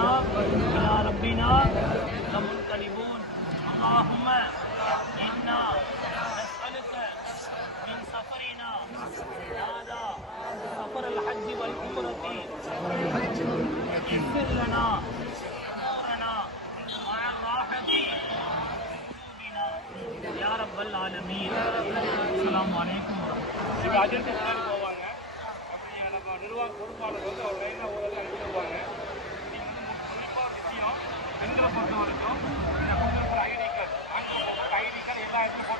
ربنا إلى ربنا لمنقلبون اللهم إنا نسألك من سفرنا هذا سفر الحج والعمرة اغفر لنا أمورنا مع الراحة يا رب العالمين السلام عليكم ورحمة الله وبركاته பெண்களை பொறுத்த வரைக்கும் ஐடி கார்டு. ஆண்களை பொறுத்த ஐடி கார்டு எல்லா இடத்துலையும்